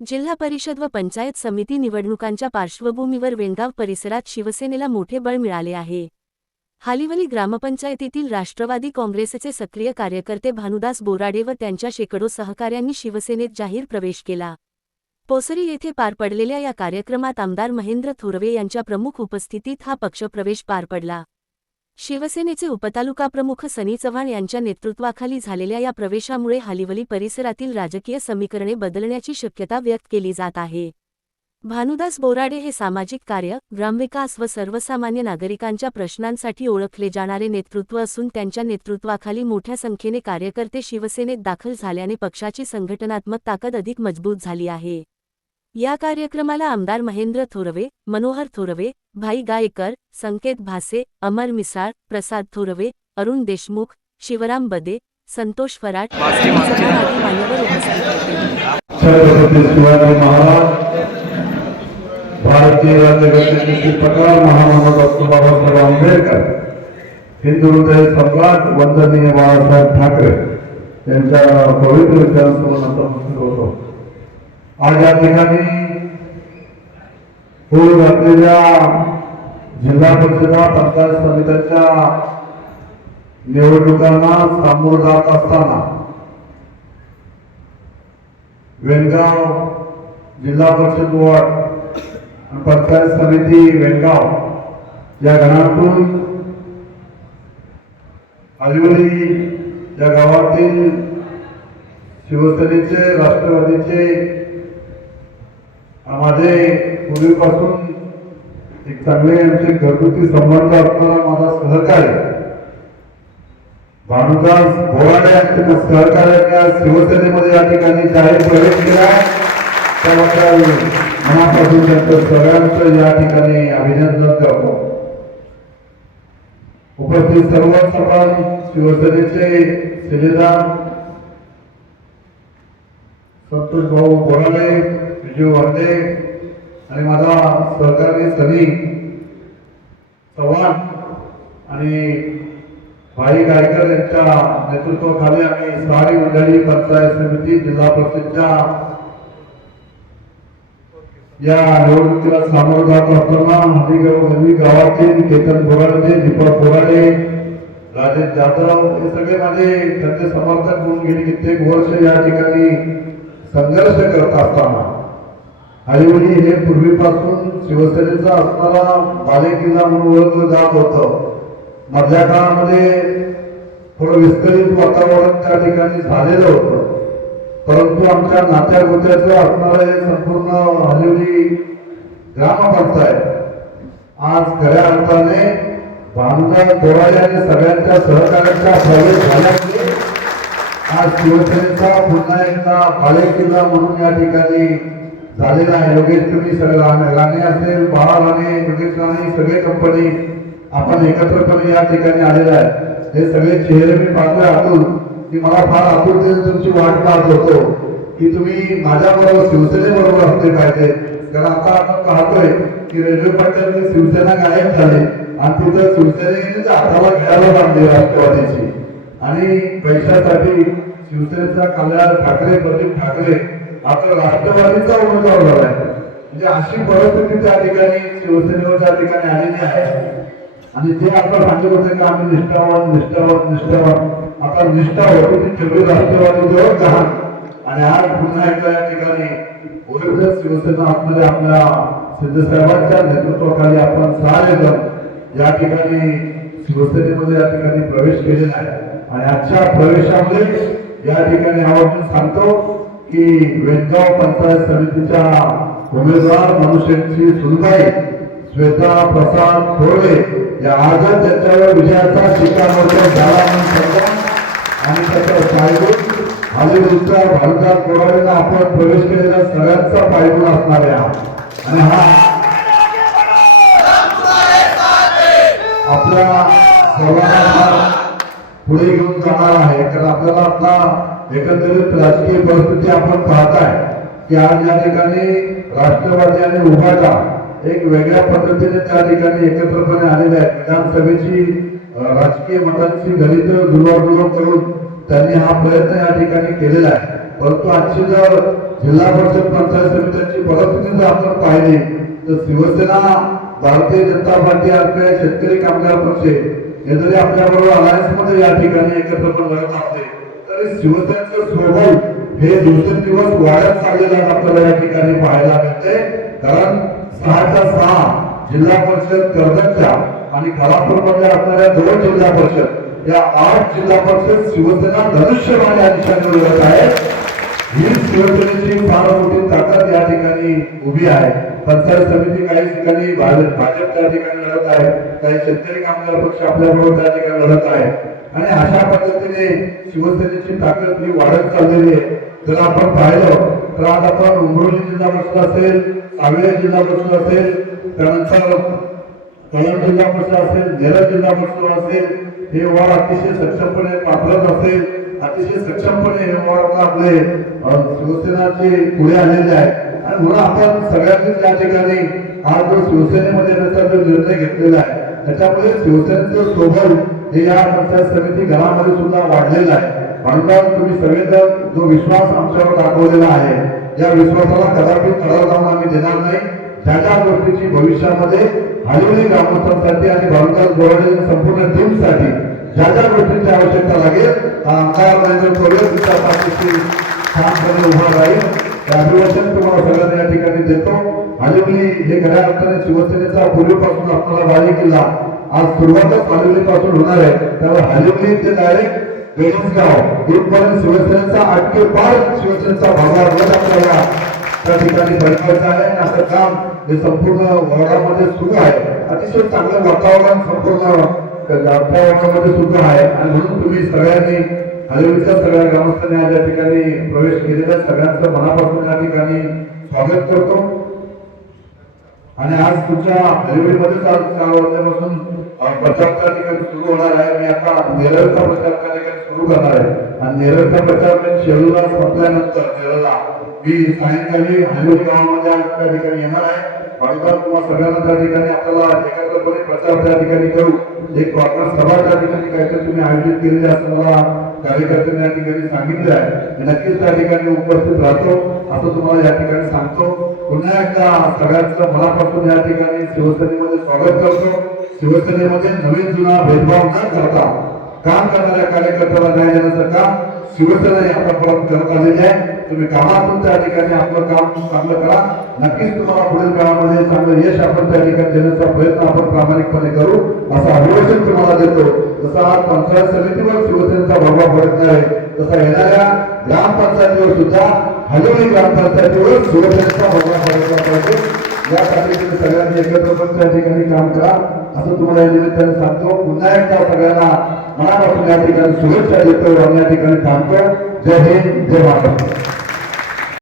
जिल्हा परिषद व पंचायत समिती निवडणुकांच्या पार्श्वभूमीवर वेणगाव परिसरात शिवसेनेला मोठे बळ मिळाले आहे। हालिवली ग्रामपंचायतीतील राष्ट्रवादी काँग्रेसचे सक्रिय कार्यकर्ते भानुदास बोराडे व त्यांच्या शेकडो सहकाऱ्यांनी शिवसेनेत जाहीर प्रवेश केला। पोसरी येथे पार पडलेल्या या कार्यक्रमात आमदार महेंद्र थोरवे यांच्या प्रमुख उपस्थितीत हा पक्षप्रवेश पार पडला। शिवसेनेचे उपतालुकाप्रमुख सनी चव्हाण यांच्या नेतृत्वाखाली झालेल्या या प्रवेशामुळे हालिवली परिसरातील राजकीय समीकरणे बदलण्याची शक्यता व्यक्त केली जात आहे। भानुदास बोराडे हे सामाजिक कार्य, ग्रामविकास व सर्वसामान्य नागरिकांच्या प्रश्नांसाठी ओळखले जाणारे नेतृत्व असून त्यांच्या नेतृत्वाखाली मोठ्या संख्येने कार्यकर्ते शिवसेनेत दाखल झाल्याने पक्षाची संघटनात्मक ताकद अधिक मजबूत झाली आहे। या कार्यक्रमाला आमदार महेंद्र थोरवे, मनोहर थोरवे, भाई गायकर, संकेत भासे, अमर मिसाळ, प्रसाद थोरवे, अरुण देशमुख, शिवराम बदे, संतोष फराट आदी मान्यवर उपस्थित होते। भारतीय राज्यघटनेचे प्रकार महामानव डॉक्टर बाबासाहेब आंबेडकर, हिंदू हृदय सम्राट वंदनीय बाळासाहेब ठाकरे यांच्या पवित्र विचारांसमोर नतमस्तक होतो। आज या ठिकाणी होऊ घातलेल्या जिल्हा परिषद पंचायत समित्यांच्या निवडणुकांना सामोरं जात असताना वेणगाव जिल्हा परिषद वॉर्ड पंचायत समिती वेणगाव या गणातून हालिवली या गावातील शिवसेनेचे, राष्ट्रवादीचे माझे पूर्वीपासून एक चांगले आमचे घरगुती संबंध असणारा माझा सहकारी भानुदास बोराडे यांच्या सहकार्याने शिवसेनेमध्ये या ठिकाणी जाहीर प्रवेश केला। त्याबद्दल मनापासून त्यांचं सगळ्यांचं या ठिकाणी अभिनंदन करतो। उपस्थित सर्व सभा शिवसेनेचे शिलेदार संतोष भाऊ बोराडे, विजू वर्दे आणि माझा सहकारी सनी चव्हाण आणि भाई गायकर यांच्या नेतृत्वाखाली आम्ही सारी मंडळी पंचायत समिती जिल्हा परिषदच्या या निवडणुकीला सामोरं जात असताना हल्लीगाव गावातील केतन बोराडे, दीपक बोराडे, राजेश जाधव हे सगळे माझे त्यांचे समर्थक म्हणून गेली कित्येक वर्ष या ठिकाणी संघर्ष करत असताना हालिवली हे पूर्वीपासून शिवसेनेचा असणारा बालेकिल्ला म्हणून ओळखलं जात होतं। मधल्या काळामध्ये थोडं विस्कळीत वातावरण त्या ठिकाणी झालेलं होतं, परंतु आमच्या नात्या गोत्याचं असणारं हे संपूर्ण हालिवली ग्रामपंचायत आज खऱ्या अर्थाने भानुदास बोराडे आणि सगळ्यांच्या सहकार्याच्या प्रवेश झाल्यामुळे आज शिवसेनेचा पुन्हा एकदा बालेकिल्ला म्हणून या ठिकाणी झालेला आहे। योगेश तुम्ही सगळं राणे असेल, बाळा राणे, योगेश राणे सगळे कंपनी आपण एकत्रपणे या ठिकाणी आलेले आहे। हे सगळे चेहरे मी पाहतोय आतून की मला फार आतुरतेने तुमची वाट पाहत होतो की तुम्ही माझ्याबरोबर शिवसेनेबरोबर असले पाहिजे, कारण आता आपण पाहतोय की रेल्वे पट्ट्यातली शिवसेना गायब झाली आणि तिथं शिवसेनेनेच हाताला घ्यायला बांधली राष्ट्रवादीची आणि पैशासाठी शिवसेनेचा कल्याण ठाकरे, प्रदीप ठाकरे आता राष्ट्रवादीचा उमेदवार झालाय। म्हणजे अशी परिस्थिती त्या ठिकाणी शिवसेनेवर त्या ठिकाणी आलेली आहे आणि ते आता सांगत होते की आम्ही निष्ठावान निष्ठावान निष्ठावान, आता निष्ठा होती ती ठेवली राष्ट्रवादीजवळ जहान आणि आज पुन्हा एकदा या ठिकाणी ओरिजिनल शिवसेना असणाऱ्या आपल्या सिद्धसाहेबांच्या नेतृत्वाखाली आपण सारेजण या ठिकाणी शिवसेनेमध्ये या ठिकाणी प्रवेश केलेला आहे आणि आजच्या प्रवेशामुळे या ठिकाणी आवर्जून सांगतो की वेणगाव पंचायत समितीच्या उमेदवार मनुष्यांची सुनबाई श्वेता प्रसाद थोरवे या आजच त्यांच्यावर विजयाचा शिक्कामोर्तब झाला म्हणून सांगतो आणि त्याच्या पायगुण हालिवलीचा भानुदास बोराडेंना आपण प्रवेश केलेला सगळ्यांचा पायगुण असणार आहे आणि हा आपल्या सर्वांना पुढे घेऊन जाणार आहे। कारण आपल्याला आता एकंदरीत राजकीय परिस्थिती आपण पाहताय की आज या ठिकाणी राष्ट्रवादी आणि उभाटा एक वेगळ्या पद्धतीने त्या ठिकाणी एकत्रपणे आलेले आहेत। विधानसभेची राजकीय मतांची गणित जुळवाजुळव करून त्यांनी हा प्रयत्न या ठिकाणी केलेला आहे परंतु आजची जर जिल्हा परिषद पंचायत समित्यांची परिस्थिती जर आपण पाहिली तर शिवसेना, भारतीय जनता पार्टी आणि शेतकरी कामगार पक्ष हे जरी आपल्याबरोबर अलायन्स मध्ये या ठिकाणी एकत्रपणे लढत असले तरी शिवसेनेचं स्वबळ हे दिवसेंदिवस वाढत चाललेलं आपल्याला या ठिकाणी पाहायला मिळते. कारण 6च्या 6 जिल्हा परिषद कर्जतच्या आणि खालापूरमध्ये असणाऱ्या 2 जिल्हा परिषद या 8 जिल्हा परिषद शिवसेना धनुष्यबाण या दिशेने लढत आहे. ही शिवसेनेची फार मोठी ताकद या ठिकाणी उभी आहे. पंचायत समिती काही ठिकाणी भाजप त्या ठिकाणी लढत आहे, काही शेतकरी कामगार पक्ष आपल्याबरोबर त्या ठिकाणी लढत आहे आणि अशा पद्धतीने शिवसेनेची ताकद ही वाढत चाललेली आहे. जर आपण पाहिलं तर आज आपण उमरोली जिल्हा परिषद असेल, सांगली जिल्हा परिषद असेल, त्यानंतर कळंब जिल्हा परिषद असेल, नेरळ जिल्हा परिषद असेल, हे वाढ अतिशय सक्षमपणे पात्रत असेल, अतिशय सक्षमपणे हे वाढ आपले शिवसेनाचे पुढे आलेले आहे. आणि म्हणून आपण सगळ्यांनीच या ठिकाणी आज जो शिवसेनेमध्ये त्याचा जो निर्णय घेतलेला आहे त्याच्यामुळे शिवसेनेचं सोबत हे या पंचायत समिती घरामध्ये सुद्धा वाढलेलं आहे. म्हणून तुम्ही सगळेजण जो विश्वास आमच्यावर दाखवलेला आहे या विश्वासाला कदापि तडा जाऊन आम्ही देणार नाही. ज्या गोष्टीची भविष्यामध्ये हळूहळू ग्रामस्थांसाठी आणि भानुदास बोराडे संपूर्ण टीमसाठी ज्या गोष्टींची आवश्यकता लागेल आमदार नरेंद्र कोरेगाव तुमच्या पाठीशी ठामपणे उभा राहील. हे अभिवादन तुम्हाला सगळ्यांना या ठिकाणी देतो. हळूहळू हे खऱ्या अर्थाने शिवसेनेचा पूर्वीपासून आपल्याला बाजी किल्ला आज सुरुवातच हळूहळू पासून होणार आहे. त्यामुळे हळूहळू ते डायरेक्ट बेळगाव इथपर्यंत शिवसेनेचा अटके पार शिवसेनेचा भागा आपल्याला त्या ठिकाणी बनवायचं आहे. असं काम हे संपूर्ण वार्डामध्ये सुरू आहे. अतिशय चांगलं वातावरण संपूर्ण वार्डामध्ये सुरू आहे आणि म्हणून तुम्ही सगळ्यांनी हळूहळूच्या सगळ्या ग्रामस्थांनी आज या ठिकाणी प्रवेश केलेल्या सगळ्यांचं मनापासून या ठिकाणी स्वागत करतो. आणि आज तुमच्या हळूहळूमध्येच आज 4 वाजल्यापासून प्रचार त्या ठिकाणी सुरू होणार आहे. मी आता नेरळचा प्रचार त्या ठिकाणी सुरू करणार आहे आणि नेरळचा प्रचार मी शेलूला संपल्यानंतर नेरळला मी सायंकाळी हळूहळू गावामध्ये आज त्या ठिकाणी येणार आहे. भानुदास तुम्हा सगळ्यांना त्या ठिकाणी आपल्याला एकत्रपणे प्रचार त्या ठिकाणी करू. एक कॉर्नर सभा त्या ठिकाणी काहीतरी तुम्ही आयोजित केलेली असं मला कार्यकर्त्यांनी या ठिकाणी सांगितलं आहे. नक्कीच त्या ठिकाणी उपस्थित राहतो असं तुम्हाला या ठिकाणी सांगतो. पुन्हा एकदा सगळ्यांचं मनापासून या ठिकाणी शिवसेनेमध्ये स्वागत करतो. शिवसेनेमध्ये नवीन जुना भेदभाव न करता काम करणाऱ्या कार्यकर्त्याला न्याय देण्याचं काम शिवसेना आतापर्यंत करत आलेली आहे. तुम्ही कामातून त्या ठिकाणी आपलं काम चांगलं करा. नक्कीच तुम्हाला पुढील काळामध्ये चांगलं यश आपण त्या ठिकाणी देण्याचा प्रयत्न आपण प्रामाणिकपणे करू असं अभिवादन तुम्हाला देतो. जसं आज पंचायत समितीवर शिवसेनेचा भगवा फडकणार आहे तसा येणाऱ्या ग्रामपंचायतीवर सुद्धा हळूहळू ग्रामपंचायतीवर शिवसेनेचा भगवा फडकला पाहिजे. यासाठी तुम्ही सगळ्यांनी एकत्रपणे त्या ठिकाणी काम करा असं तुम्हाला या निमित्ताने सांगतो. पुन्हा एकदा सगळ्यांना मनापासून या ठिकाणी शुभेच्छा देतो आणि या ठिकाणी थांबतो. जय हिंद, जय महाराष्ट्र.